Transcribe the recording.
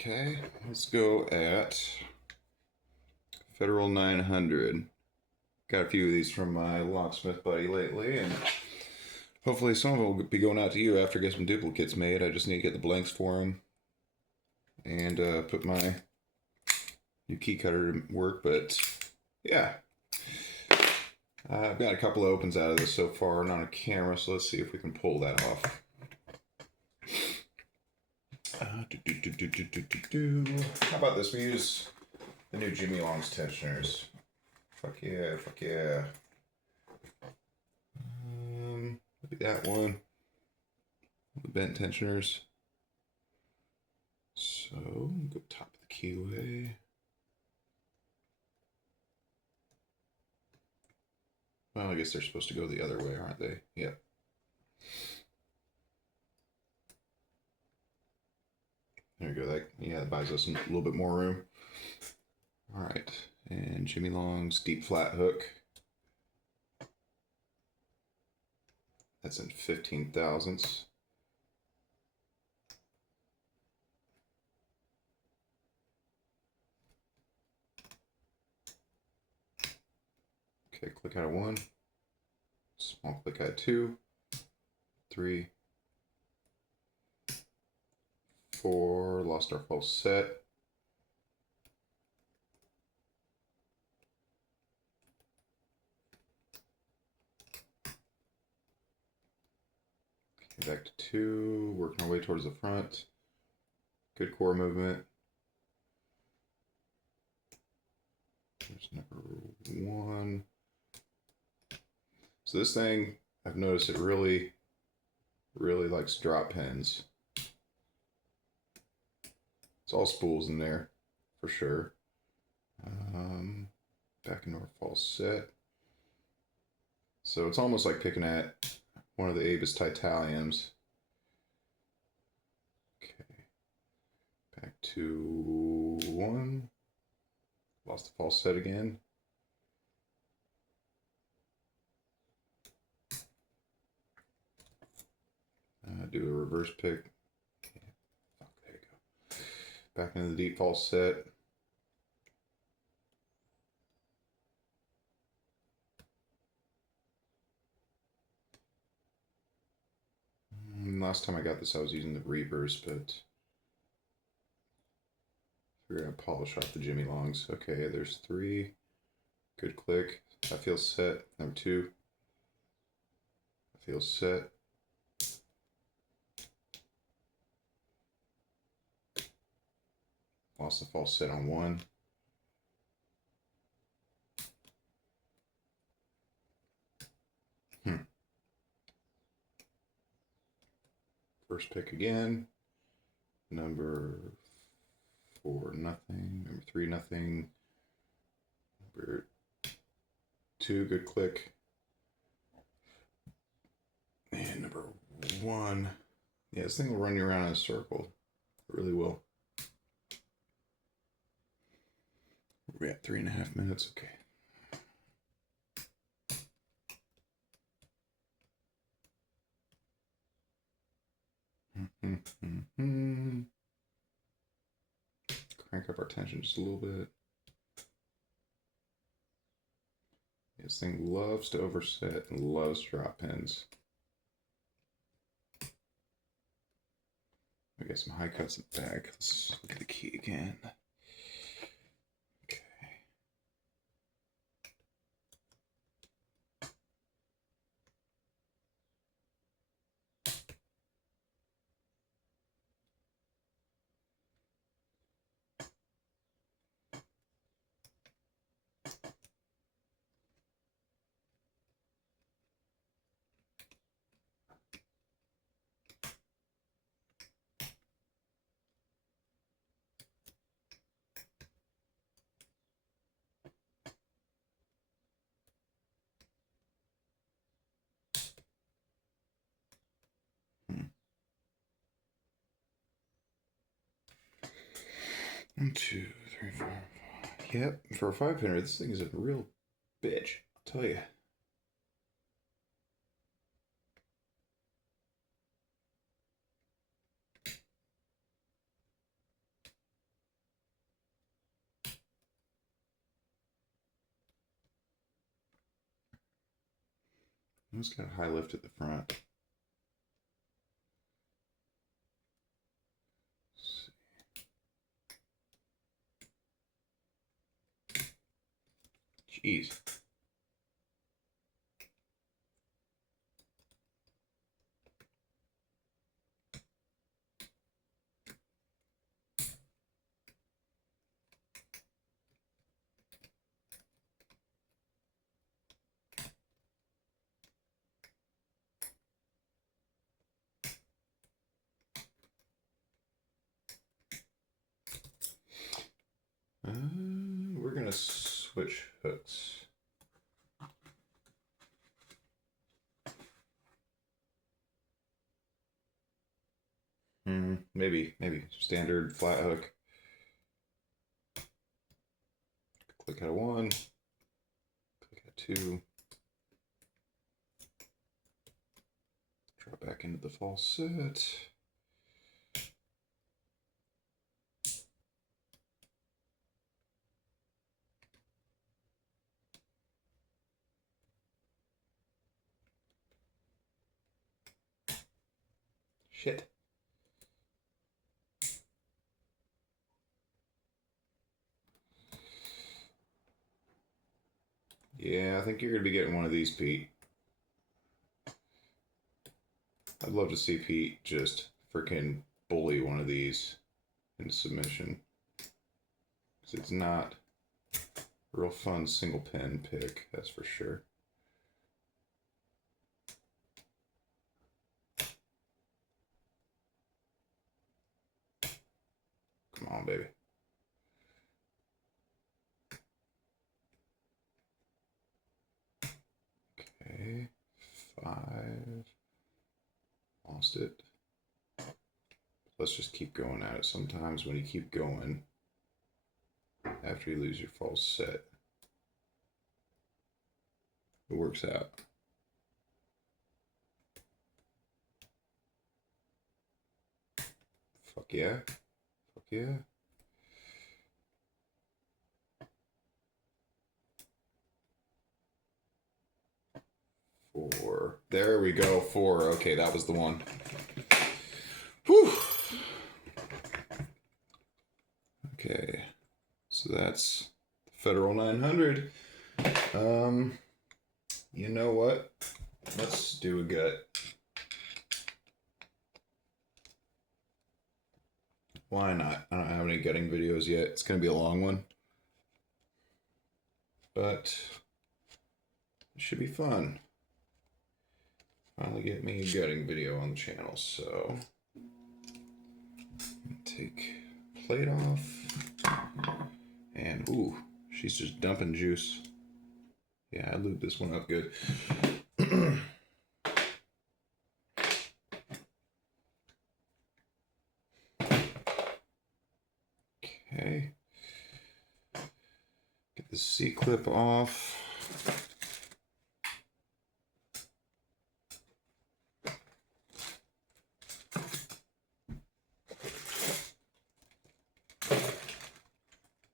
Okay, let's go at Federal 900. Got a few of these from my locksmith buddy lately, and hopefully some of them will be going out to you after I get some duplicates made. I just need to get the blanks for them and put my new key cutter to work, but yeah. I've got a couple of opens out of this so far, not on camera, so let's see if we can pull that off. How about this? We use the new Jimmy Long's tensioners. Fuck yeah, fuck yeah. Maybe that one. The bent tensioners. So, go top of the keyway. Well, I guess they're supposed to go the other way, aren't they? Yep. There you go. That buys us a little bit more room. All right, and Jimmy Long's deep flat hook. That's in 15 thousandths. Okay, click out of 1. Small click out of 2, 3, 4. Lost our false set. Okay, back to 2. Working our way towards the front. Good core movement. There's number 1. So this thing, I've noticed it really likes drop pins. It's all spools in there, for sure. Back into our false set. So it's almost like picking at one of the Avis Titaniums. Okay, back to 1. Lost the false set again. Do a reverse pick. Okay. Oh, there you go. Back into the deep false set. Last time I got this, I was using the reverse, but we're gonna polish off the Jimmy Longs. Okay, there's 3. Good click. That feels set. Number 2. That feels set. Lost the false set on 1. First pick again. Number 4, nothing. Number 3, nothing. Number 2, good click. And number 1. Yeah, this thing will run you around in a circle. It really will. We're at 3.5 minutes. Okay. Crank up our tension just a little bit. This thing loves to overset and loves drop pins. We got some high cuts in the back. Let's look at the key again. Okay. One, two, three, four, five. Yep, for a 5-pinner, this thing is a real bitch, I'll tell you. It's got a high lift at the front. Jeez. We're gonna switch hooks. Maybe standard flat hook. Click out 1, click out 2. Drop back into the false set. Shit. Yeah, I think you're going to be getting one of these, Pete. I'd love to see Pete just freaking bully one of these in submission. Because it's not a real fun single pin pick, that's for sure. Come on, baby. Okay, 5. Lost it. Let's just keep going at it. Sometimes when you keep going, after you lose your false set, it works out. Fuck yeah. Fuck yeah. 4. There we go. 4. Okay, that was the one. Whew. Okay. So that's Federal 900. You know what? Let's do a gut. Why not? I don't have any gutting videos yet. It's going to be a long one. But it should be fun. Finally get me a gutting video on the channel. So take plate off. And ooh, she's just dumping juice. Yeah, I lubed this one up good. Okay. Get the C-clip off.